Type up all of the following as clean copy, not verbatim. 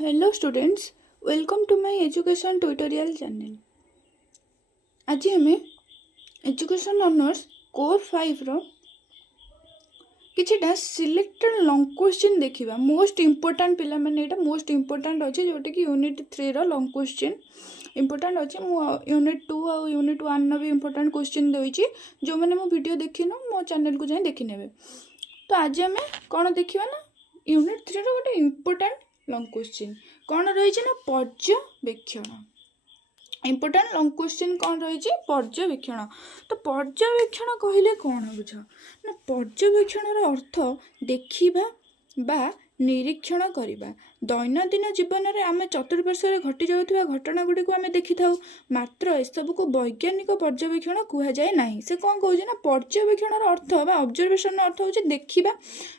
Hello students, welcome to my education tutorial channel. आज हमें education honours core 5 रो किछिटा selected long question देखिबा most important पिला माने एटा most important अछि जोटे कि यूनिट 3 रो लॉन्ग क्वेश्चन इंपोर्टेंट अछि मु यूनिट 2 और यूनिट 1 न भी इंपोर्टेंट क्वेश्चन देउछि जो माने मो वीडियो देखिनो मो चैनल को जाय देखि नेबे। तो आज हमें कोन देखिबा ना यूनिट 3 रो गोटे इंपोर्टेंट लॉन्ग क्वेश्चन कौन रही ना पर्यवेक्षण इंपोर्टेंट लॉन्ग क्वेश्चन कौन रही पर्यवेक्षण। तो पर्यवेक्षण कहले कौन बुझ ना पर्यवेक्षण अर्थ देखिबा बा निरीक्षण करिबा दैनंदिन जीवन में आम चतुर्पार्श्व घटी जाउथिबा घटना गुडी को आम देखि थाउ मात्र एसबू को वैज्ञानिक पर्यवेक्षण कुहा जाए नाही। से कौन कहूँ ना पर्यवेक्षण अर्थ बा ऑब्जर्वेशन अर्थ होचे देखिबा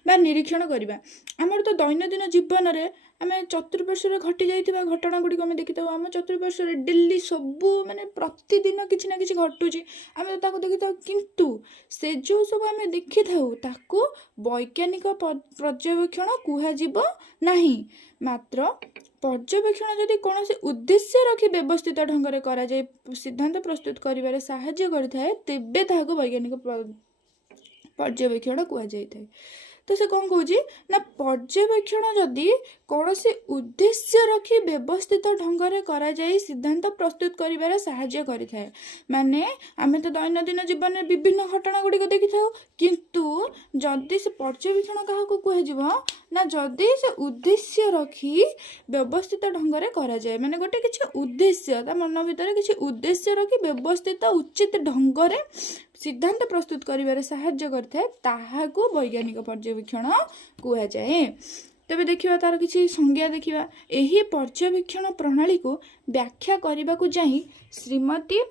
बा निरीक्षण करिबा। आमर तो दैनंदिन जीवन में आम चतुर्पार्श्व घटी जाइथिबा घटना गुडी को आम देखि थाउ आम चतुर्पार्श्व डेली सबू माने प्रतिदिन किछि ना किछि घटुची आम ताको देखि थाउ किंतु से जो सब आम देखि थाउ ताको वैज्ञानिक पर्यवेक्षण कुहा जिवो नाही। मात्र पर्यवेक्षण जदि कौन से उद्देश्य रखी व्यवस्थित ढंग से करा जाए सिद्धांत प्रस्तुत करिवारे साहाय्य करथाए तेबे ताको वैज्ञानिक पर्यवेक्षण कुहा जाइथाए। तो से कौन कहूँ ना पर्यवेक्षण जदि कौन से उद्देश्य रखी व्यवस्थित ढंग से करा जाए सिद्धांत प्रस्तुत करिवारे साहाय्य करिथाए। माने आमे तो दैनंदिन जीवन में विभिन्न घटना गुडी को देखि थाउ किंतु जदि से पर्यवेक्षण कहा को कह जिवो ना जदि से उद्देश्य रखी व्यवस्थित ढंग से करा जाए माने गोटे किछि उद्देश्य ता मन भीतर किछि उद्देश्य रखी व्यवस्थित उचित ढंग से सिद्धांत प्रस्तुत करिवारे साहाय्य करथाए ताहाको वैज्ञानिक पर्यवेक्षण कुहा जाए। तबे देखिबा तार किछि संज्ञा देखिबा एही पर्यवेक्षण प्रणाली को व्याख्या करबा को जाई श्रीमती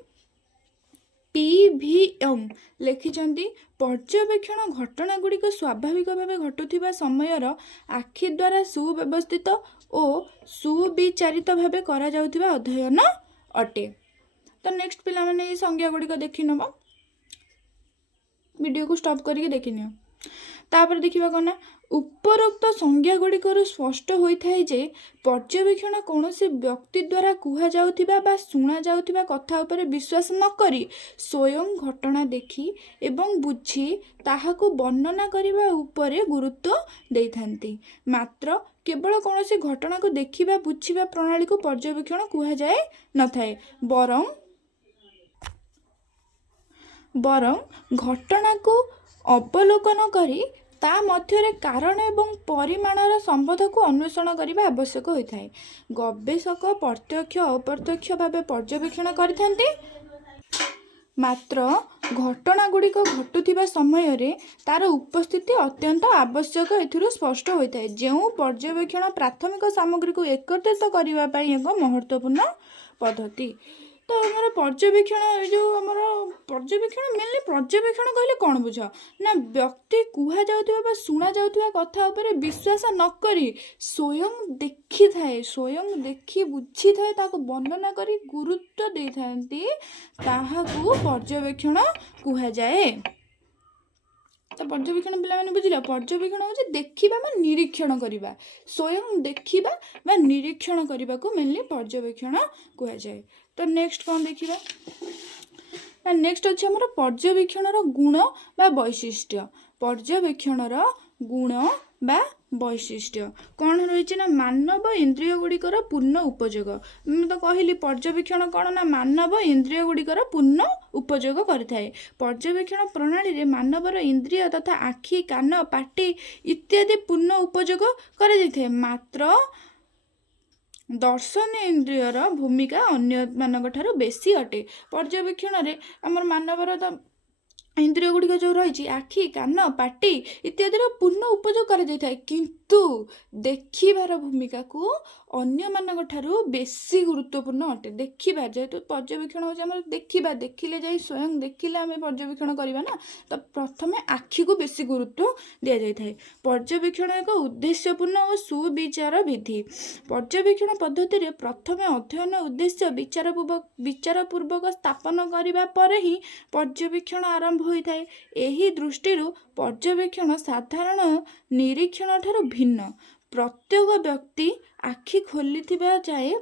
PVM लिखिचंदी पर्यवेक्षण घटना गुड़िक स्वाभाविक भाव घटुथिबा समयर आखि द्वारा सुव्यवस्थित और सुविचारित भाव करा जाउथिबा अध्ययन अटे। तो नेक्स्ट पिला माने ए संज्ञा गुड़िक देखि नबो वीडियो को स्टॉप करके देखि नियो। तापर देखिबा कोना उपरोक्त संज्ञा गुड़िकर स्पष्ट होता है जे पर्यवेक्षण कौन से व्यक्ति द्वारा कुहा जाउथिबा बा सुना जाउथिबा कथा उपरे विश्वास न करी स्वयं घटना देखी एवं बुझी ताहाको वर्णना करिबा उपरे गुरुत्व देइथांती। मात्र केवल कौन से घटना को देखिबा बुझिबा प्रणाली को पर्यवेक्षण कुहा जाए न थाए बरं घटना को अवलोकन करी ता मध्य कारण एवं परिमाणर संबंध को अन्वेषण करने आवश्यक होता है। गवेषक प्रत्यक्ष अप्रत्यक्ष भाव पर्यवेक्षण करथांती मात्र घटना गुड़िक घटुथिबा समय रे तार उपस्थिति अत्यंत आवश्यक एथिरो स्पष्ट होता है। जो पर्यवेक्षण प्राथमिक सामग्री को एकत्रित करने एक महत्वपूर्ण पद्धति। तो हमारा पर्यवेक्षण जो हमारा पर्यवेक्षण मेनली पर्यवेक्षण कहले कौन बुझ ना व्यक्ति कुहा जाउथिबा बा सुना जाउथिबा कथा उपरे विश्वास न करी स्वयं देखि थाए स्वयं देखि बुझी थाए ताको वर्णना करी गुरुत्व दे थांती ताहाकू पर्यवेक्षण कुहा जाए। तो पर्यवेक्षण पिला माने बुझिला पर्यवेक्षण होचे देखिबा बा निरीक्षण करिबा स्वयं देखिबा बा निरीक्षण करिबा को मेनली पर्यवेक्षण कुहा जाए। तो नेक्स्ट कौन देखिबा ना नेक्स्ट अछि हमर पर्यवेक्षणर गुण बा वैशिष्ट्य। पर्यवेक्षणर गुण बा वैशिष्ट्य कौन रही ना मानव इंद्रिय गुड़िकर पूर्ण उपयोग। मैं तो कहली पर्यवेक्षण कौन ना मानव इंद्रिय गुड़िकर पूर्ण उपयोग करिथाए। पर्यवेक्षण प्रणाली रे मानवर इंद्रिय तथा आखि कान पाटी इत्यादि पूर्ण उपयोग करा जायथाए। मात्र दर्शन इंद्रियर भूमिका अन्य मानक ठारू बेसी अटे। पर्यवेक्षण रे हमर मानवर तो इंद्रिय गुड़िक जो रही आखि कान पाटी इत्यादि पूर्ण उपयोग करा जायथाए किंतु देखिबार भूमिका को अन्य मानक ठारू बेसी गुरुत्वपूर्ण अटे। देखिबा जेहेतु पर्यवेक्षण होचे हमर देखिबा देखिले जाई स्वयं देखिले आमे पर्यवेक्षण करिबा ना तो प्रथमे आखि को बेसी गुरुत्व दिया जायथाए। पर्यवेक्षण एक उद्देश्यपूर्ण और सुविचार विधि। पर्यवेक्षण पद्धति रे प्रथमे अध्ययन उद्देश्य विचारपूर्वक स्थापन करिबा परे ही पर्यवेक्षण आरंभ होता है। एही दृष्टिरु पर्यवेक्षण साधारण निरीक्षण ठारू भिन्न। प्रत्येक व्यक्ति आखि ଖୋଲିଥିବା ଯାଏ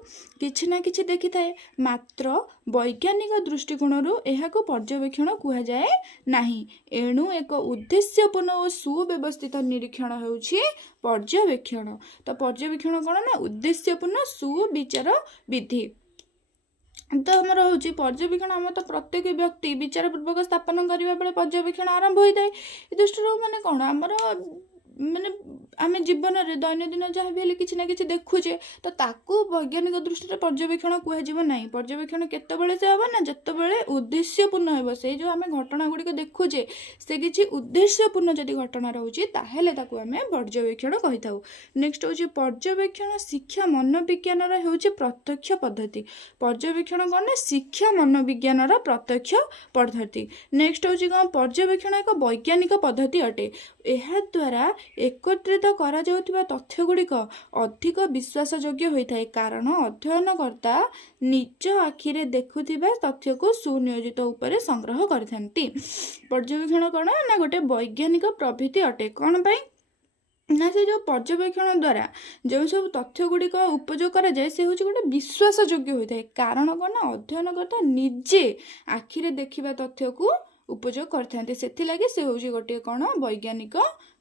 କିଛି ନା କିଛି ଦେଖିଥାଏ, ମାତ୍ର ବୈଜ୍ଞାନିକ ଦୃଷ୍ଟିକୋଣରୁ ଏହାକୁ ପର୍ଯ୍ୟବେକ୍ଷଣ କୁହାଯାଏ ନାହିଁ। ଏଣୁ ଏକ ଉଦ୍ଦେଶ୍ୟପୂର୍ଣ୍ଣ ଓ ସୁବ୍ୟବସ୍ଥିତ ନିରୀକ୍ଷଣ ହେଉଛି ପର୍ଯ୍ୟବେକ୍ଷଣ। ତ ପର୍ଯ୍ୟବେକ୍ଷଣ କ'ଣ ନା ଉଦ୍ଦେଶ୍ୟପୂର୍ଣ୍ଣ ସୁବିଚାର ବିଧି। ତ ଆମର ହେଉଛି ପର୍ଯ୍ୟବେକ୍ଷଣ, ଆମର ତ ପ୍ରତ୍ୟେକ ବ୍ୟକ୍ତି ବିଚାରପୂର୍ବକ ସ୍ଥାପନ କରିବା ବେଳେ ପର୍ଯ୍ୟବେକ୍ଷଣ ଆରମ୍ଭ ହୋଇଥାଏ। ଏ ଦୃଷ୍ଟିରୁ ମାନେ କ'ଣ ଆମର ମାନେ ଆମେ ଜୀବନରେ ଦୈନନ୍ଦିନ ଯାହା ବି ହେଲେ କିଛି ନା କିଛି ଦେଖୁଛେ, ତ ତାକୁ ବୈଜ୍ଞାନିକ ଦୃଷ୍ଟିରେ ପର୍ଯ୍ୟବେକ୍ଷଣ କୁହାଯିବ ନାହିଁ। ପର୍ଯ୍ୟବେକ୍ଷଣ କେତେବେଳେ ସେ ହେବ ନା ଯେତେବେଳେ ଉଦ୍ଦେଶ୍ୟପୂର୍ଣ୍ଣ ହେବ। ସେଇ ଯେଉଁ ଆମେ ଘଟଣା ଗୁଡ଼ିକ ଦେଖୁଛେ ସେ କିଛି ଉଦ୍ଦେଶ୍ୟପୂର୍ଣ୍ଣ ଯଦି ଘଟଣା ରହୁଛି ତାହେଲେ ତାକୁ ଆମେ ପର୍ଯ୍ୟବେକ୍ଷଣ କହିଥାଉ। ନେକ୍ସଟ ହେଉଛି ପର୍ଯ୍ୟବେକ୍ଷଣ ଶିକ୍ଷା ମନୋବିଜ୍ଞାନର ହେଉଛି ପ୍ରତ୍ୟକ୍ଷ ପଦ୍ଧତି। ପର୍ଯ୍ୟବେକ୍ଷଣ କ'ଣ ନା ଶିକ୍ଷା ମନୋବିଜ୍ଞାନର ପ୍ରତ୍ୟକ୍ଷ ପଦ୍ଧତି। ନେକ୍ସଟ ହେଉଛି କ'ଣ ପର୍ଯ୍ୟବେକ୍ଷଣ ଏକ ବୈଜ୍ଞାନିକ ପଦ୍ଧତି ଅଟେ। ଏହାଦ୍ୱାରା ଏକତ୍ରିତ କରାଯାଉଥିବା ତଥ୍ୟ ଗୁଡ଼ିକ ଅଧିକ ବିଶ୍ୱାସଯୋଗ୍ୟ ହୋଇଥାଏ, କାରଣ ଅଧ୍ୟୟନକର୍ତ୍ତା ନିଜ ଆଖିରେ ଦେଖୁଥିବା ତଥ୍ୟକୁ ସୁନିୟୋଜିତ ଉପରେ ସଂଗ୍ରହ କରିଥାନ୍ତି। ପର୍ଯ୍ୟବେକ୍ଷଣ କ'ଣ ନା ଗୋଟେ ବୈଜ୍ଞାନିକ ପ୍ରବୃତ୍ତି ଅଟେ। କ'ଣ ପାଇଁ ନା ସେ ଯେଉଁ ପର୍ଯ୍ୟବେକ୍ଷଣ ଦ୍ୱାରା ଯେଉଁ ସବୁ ତଥ୍ୟ ଗୁଡ଼ିକ ଉପଯୋଗ କରାଯାଏ ସେ ହେଉଛି ଗୋଟେ ବିଶ୍ୱାସଯୋଗ୍ୟ ହୋଇଥାଏ, କାରଣ କ'ଣ ନା ଅଧ୍ୟୟନକର୍ତ୍ତା ନିଜେ ଆଖିରେ ଦେଖିବା ତଥ୍ୟକୁ ଉପଯୋଗ କରିଥାନ୍ତି, ସେଥିଲାଗି ସେ ହେଉଛି ଗୋଟିଏ କ'ଣ ବୈଜ୍ଞାନିକ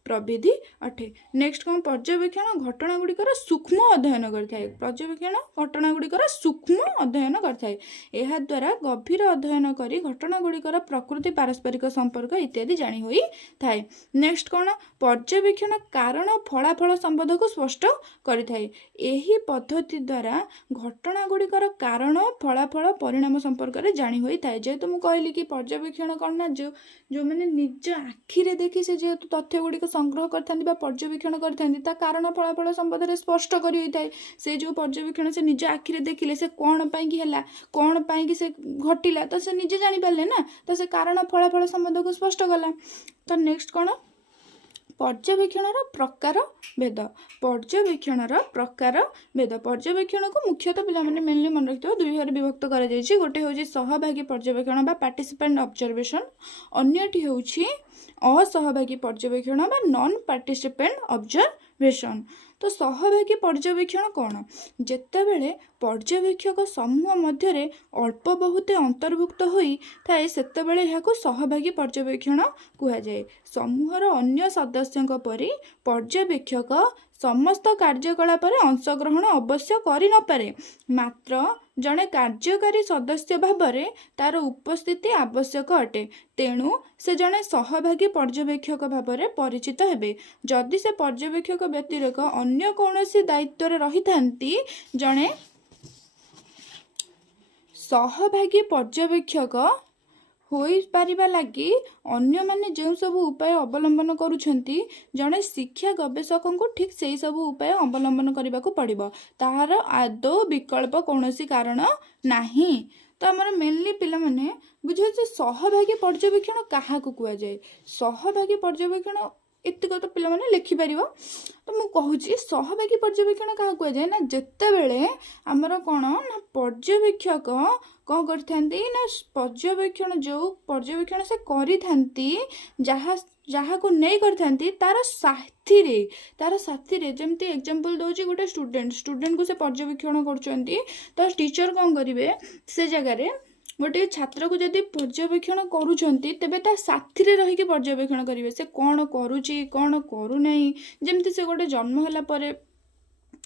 ପ୍ରବିଧି ଅଟେ। ନେକ୍ସଟ କ'ଣ ପର୍ଯ୍ୟବେକ୍ଷଣ ଘଟଣା ଗୁଡ଼ିକର ସୂକ୍ଷ୍ମ ଅଧ୍ୟୟନ କରିଥାଏ। ପର୍ଯ୍ୟବେକ୍ଷଣ ଘଟଣା ଗୁଡ଼ିକର ସୂକ୍ଷ୍ମ ଅଧ୍ୟୟନ କରିଥାଏ। ଏହାଦ୍ୱାରା ଗଭୀର ଅଧ୍ୟୟନ କରି ଘଟଣା ଗୁଡ଼ିକର ପ୍ରକୃତି, ପାରସ୍ପରିକ ସମ୍ପର୍କ ଇତ୍ୟାଦି ଜାଣି ହୋଇଥାଏ। ନେକ୍ସଟ କ'ଣ ପର୍ଯ୍ୟବେକ୍ଷଣ କାରଣ ଫଳାଫଳ ସମ୍ବନ୍ଧକୁ ସ୍ପଷ୍ଟ କରିଥାଏ। ଏହି ପଦ୍ଧତି ଦ୍ୱାରା ଘଟଣା ଗୁଡ଼ିକର କାରଣ, ଫଳାଫଳ, ପରିଣାମ ସମ୍ପର୍କରେ ଜାଣି ହୋଇଥାଏ। ଯେହେତୁ ମୁଁ କହିଲି କି ପର୍ଯ୍ୟବେକ୍ଷଣ କ'ଣ ନା ଯେଉଁମାନେ ନିଜ ଆଖିରେ ଦେଖି ସେ ଯେହେତୁ ତଥ୍ୟ ଗୁଡ଼ିକ ସଂଗ୍ରହ କରିଥାନ୍ତି ବା ପର୍ଯ୍ୟବେକ୍ଷଣ କରିଥାନ୍ତି ତା କାରଣ ଫଳାଫଳ ସମ୍ବନ୍ଧରେ ସ୍ପଷ୍ଟ କରି ହୋଇଥାଏ। ସେ ଯେଉଁ ପର୍ଯ୍ୟବେକ୍ଷଣ ସେ ନିଜ ଆଖିରେ ଦେଖିଲେ ସେ କ'ଣ ପାଇଁକି ହେଲା, କ'ଣ ପାଇଁକି ସେ ଘଟିଲା, ତ ସେ ନିଜେ ଜାଣିପାରିଲେ ନା, ତ ସେ କାରଣ ଫଳାଫଳ ସମ୍ବନ୍ଧକୁ ସ୍ପଷ୍ଟ କଲା। ତ ନେକ୍ସଟ କ'ଣ ପର୍ଯ୍ୟବେକ୍ଷଣର ପ୍ରକାର ଭେଦ। ପର୍ଯ୍ୟବେକ୍ଷଣର ପ୍ରକାର ଭେଦ। ପର୍ଯ୍ୟବେକ୍ଷଣକୁ ମୁଖ୍ୟତଃ ପିଲାମାନେ ମେନଲି ମନେ ରଖିଥିବ ଦୁଇ ଭାଗରେ ବିଭକ୍ତ କରାଯାଇଛି। ଗୋଟେ ହେଉଛି ସହଭାଗୀ ପର୍ଯ୍ୟବେକ୍ଷଣ ବା ପାର୍ଟିସିପାଣ୍ଟ ଅବଜରଭେସନ, ଅନ୍ୟଟି ହେଉଛି ଅସହଭାଗୀ ପର୍ଯ୍ୟବେକ୍ଷଣ ବା ନନ୍ ପାର୍ଟିସିପେଣ୍ଟ ଅବଜରଭେସନ। ତ ସହଭାଗୀ ପର୍ଯ୍ୟବେକ୍ଷଣ କ'ଣ? ଯେତେବେଳେ ପର୍ଯ୍ୟବେକ୍ଷକ ସମୂହ ମଧ୍ୟରେ ଅଳ୍ପ ବହୁତ ଅନ୍ତର୍ଭୁକ୍ତ ହୋଇଥାଏ ସେତେବେଳେ ଏହାକୁ ସହଭାଗୀ ପର୍ଯ୍ୟବେକ୍ଷଣ କୁହାଯାଏ। ସମୂହର ଅନ୍ୟ ସଦସ୍ୟଙ୍କ ପରି ପର୍ଯ୍ୟବେକ୍ଷକ ସମସ୍ତ କାର୍ଯ୍ୟକଳାପରେ ଅଂଶଗ୍ରହଣ ଅବଶ୍ୟ କରିନପାରେ, ମାତ୍ର ଜଣେ କାର୍ଯ୍ୟକାରୀ ସଦସ୍ୟ ଭାବରେ ତାର ଉପସ୍ଥିତି ଆବଶ୍ୟକ ଅଟେ। ତେଣୁ ସେ ଜଣେ ସହଭାଗୀ ପର୍ଯ୍ୟବେକ୍ଷକ ଭାବରେ ପରିଚିତ ହେବେ। ଯଦି ସେ ପର୍ଯ୍ୟବେକ୍ଷକ ବ୍ୟତିରେକ ଅନ୍ୟ କୌଣସି ଦାୟିତ୍ୱରେ ରହିଥାନ୍ତି, ଜଣେ ସହଭାଗୀ ପର୍ଯ୍ୟବେକ୍ଷକ ହୋଇପାରିବା ଲାଗି ଅନ୍ୟମାନେ ଯେଉଁ ସବୁ ଉପାୟ ଅବଲମ୍ବନ କରୁଛନ୍ତି ଜଣେ ଶିକ୍ଷା ଗବେଷକଙ୍କୁ ଠିକ୍ ସେହି ସବୁ ଉପାୟ ଅବଲମ୍ବନ କରିବାକୁ ପଡ଼ିବ। ତାହାର ଆଦୌ ବିକଳ୍ପ କୌଣସି କାରଣ ନାହିଁ। ତ ଆମର ମେନଲି ପିଲାମାନେ ବୁଝିବେ ଯେ ସହଭାଗୀ ପର୍ଯ୍ୟବେକ୍ଷଣ କାହାକୁ କୁହାଯାଏ। ସହଭାଗୀ ପର୍ଯ୍ୟବେକ୍ଷଣ ଏତିକ ତ ପିଲାମାନେ ଲେଖିପାରିବ। ତ ମୁଁ କହୁଛି ସହଭାଗୀ ପର୍ଯ୍ୟବେକ୍ଷଣ କାହାକୁ କୁହାଯାଏ ନା ଯେତେବେଳେ ଆମର କ'ଣ ନା ପର୍ଯ୍ୟବେକ୍ଷକ କ'ଣ କରିଥାନ୍ତି ନା ଯେଉଁ ପର୍ଯ୍ୟବେକ୍ଷଣ ସେ କରିଥାନ୍ତି ଯାହାକୁ ନେଇ କରିଥାନ୍ତି ତାର ସାଥିରେ ଯେମିତି ଏକ୍ଜାମ୍ପଲ ଦେଉଛି ଗୋଟେ ଷ୍ଟୁଡେଣ୍ଟକୁ ସେ ପର୍ଯ୍ୟବେକ୍ଷଣ କରୁଛନ୍ତି, ତ ଟିଚର କ'ଣ କରିବେ ସେ ଜାଗାରେ ଗୋଟିଏ ଛାତ୍ରକୁ ଯଦି ପର୍ଯ୍ୟବେକ୍ଷଣ କରୁଛନ୍ତି ତେବେ ତା ସାଥିରେ ରହିକି ପର୍ଯ୍ୟବେକ୍ଷଣ କରିବେ। ସେ କ'ଣ କରୁଛି କ'ଣ କରୁନାହିଁ, ଯେମିତି ସେ ଗୋଟେ ଜନ୍ମ ହେଲା ପରେ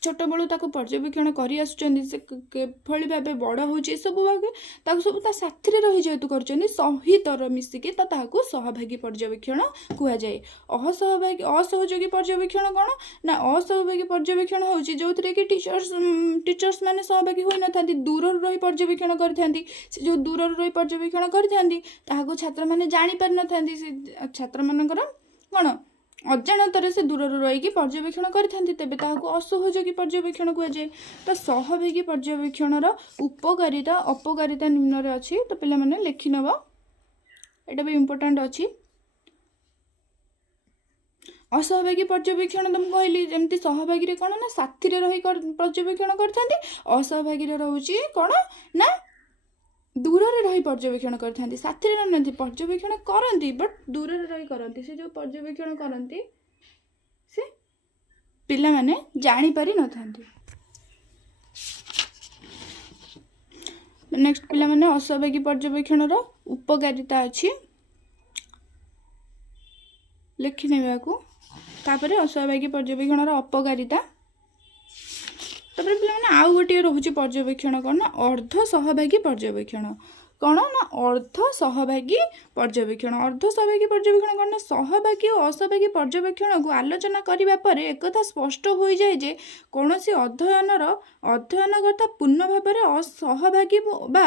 ଛୋଟବେଳୁ ତାକୁ ପର୍ଯ୍ୟବେକ୍ଷଣ କରି ଆସୁଛନ୍ତି, ସେ କିଭଳି ଭାବେ ବଡ଼ ହେଉଛି ଏସବୁ ଭାବେ ତାକୁ ସବୁ ତା ସାଥିରେ ରହି ଯେହେତୁ କରୁଛନ୍ତି ସହିତର ମିଶିକି, ତ ତାହାକୁ ସହଭାଗୀ ପର୍ଯ୍ୟବେକ୍ଷଣ କୁହାଯାଏ। ଅସହଯୋଗୀ ପର୍ଯ୍ୟବେକ୍ଷଣ କ'ଣ ନା ଅସହଭାଗୀ ପର୍ଯ୍ୟବେକ୍ଷଣ ହେଉଛି ଯେଉଁଥିରେ କି ଟିଚର୍ସ ମାନେ ସହଭାଗୀ ହୋଇନଥାନ୍ତି, ଦୂରରୁ ରହି ପର୍ଯ୍ୟବେକ୍ଷଣ କରିଥାନ୍ତି। ସେ ଯେଉଁ ଦୂରରୁ ରହି ପର୍ଯ୍ୟବେକ୍ଷଣ କରିଥାନ୍ତି ତାହାକୁ ଛାତ୍ରମାନେ ଜାଣିପାରିନଥାନ୍ତି। ସେ ଛାତ୍ରମାନଙ୍କର କ'ଣ ଅଜାଣତରେ ସେ ଦୂରରୁ ରହିକି ପର୍ଯ୍ୟବେକ୍ଷଣ କରିଥାନ୍ତି, ତେବେ ତାହାକୁ ଅସହଯୋଗୀ ପର୍ଯ୍ୟବେକ୍ଷଣ କୁହାଯାଏ। ତ ସହଭାଗୀ ପର୍ଯ୍ୟବେକ୍ଷଣର ଉପକାରିତା ଅପକାରିତା ନିମ୍ନରେ ଅଛି, ତ ପିଲାମାନେ ଲେଖିନେବ, ଏଇଟା ବି ଇମ୍ପୋର୍ଟାଣ୍ଟ ଅଛି। ଅସହଭାଗୀ ପର୍ଯ୍ୟବେକ୍ଷଣ ତ ମୁଁ କହିଲି ଯେମିତି ସହଭାଗୀରେ କ'ଣ ନା ସାଥିରେ ରହି ପର୍ଯ୍ୟବେକ୍ଷଣ କରିଥାନ୍ତି, ଅସହଭାଗୀରେ ରହୁଛି କ'ଣ ନା ଦୂରରେ ରହି ପର୍ଯ୍ୟବେକ୍ଷଣ କରିଥାନ୍ତି। ସାଥିରେ ରହିନାହାନ୍ତି, ପର୍ଯ୍ୟବେକ୍ଷଣ କରନ୍ତି ବଟ୍ ଦୂରରେ ରହି କରନ୍ତି। ସେ ଯେଉଁ ପର୍ଯ୍ୟବେକ୍ଷଣ କରନ୍ତି ସେ ପିଲାମାନେ ଜାଣିପାରିନଥାନ୍ତି। नेक्स्ट पिला माने असहभागी पर्यवेक्षण उपकारिता अच्छी लिखि नेबा को तापर असहभागी पर्यवेक्षण अपकारिता तापर पिला माने आउ गोटे रोचे पर्यवेक्षण कौन ना अर्ध सहभागी पर्यवेक्षण कौन ना अर्ध सहभागी पर्यवेक्षण कौन ना सहभागी और असहभागी पर्यवेक्षण को आलोचना करने पर एक स्पष्ट हो जाए जे कौन सी अध्ययनकर्ता पूर्ण भाव में असहभागी बा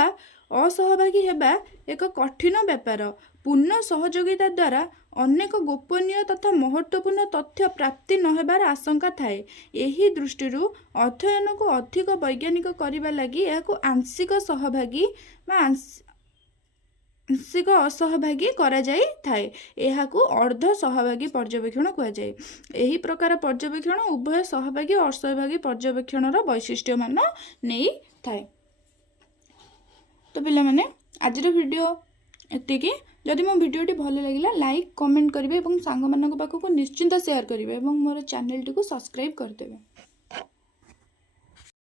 असहभागी हेबा एक कठिन व्यापार पूर्ण सहयोगिता द्वारा अनेक गोपनीय तथा महत्वपूर्ण तथ्य प्राप्ति नहेबार आशंका थाए। एही दृष्टि अध्ययन को अधिक वैज्ञानिक करने लगी यह आंशिक सहभागी आंशिक असहभागी करा जाई थाए। एहाकू अर्ध सहभागी पर्यवेक्षण कहा जाए। एही प्रकार पर्यवेक्षण उभय सहभागी और असहभागी पर्यवेक्षणर वैशिष्ट्य मान नहीं थाए। तो पिला माने आजिर वीडियो एतिकी जदि मो वीडियोटी भल लगिला लाइक कमेंट करेंगे और सांग पाखक निश्चिंत शेयर करेंगे और मोर चैनल टी को सब्सक्राइब करदेवे।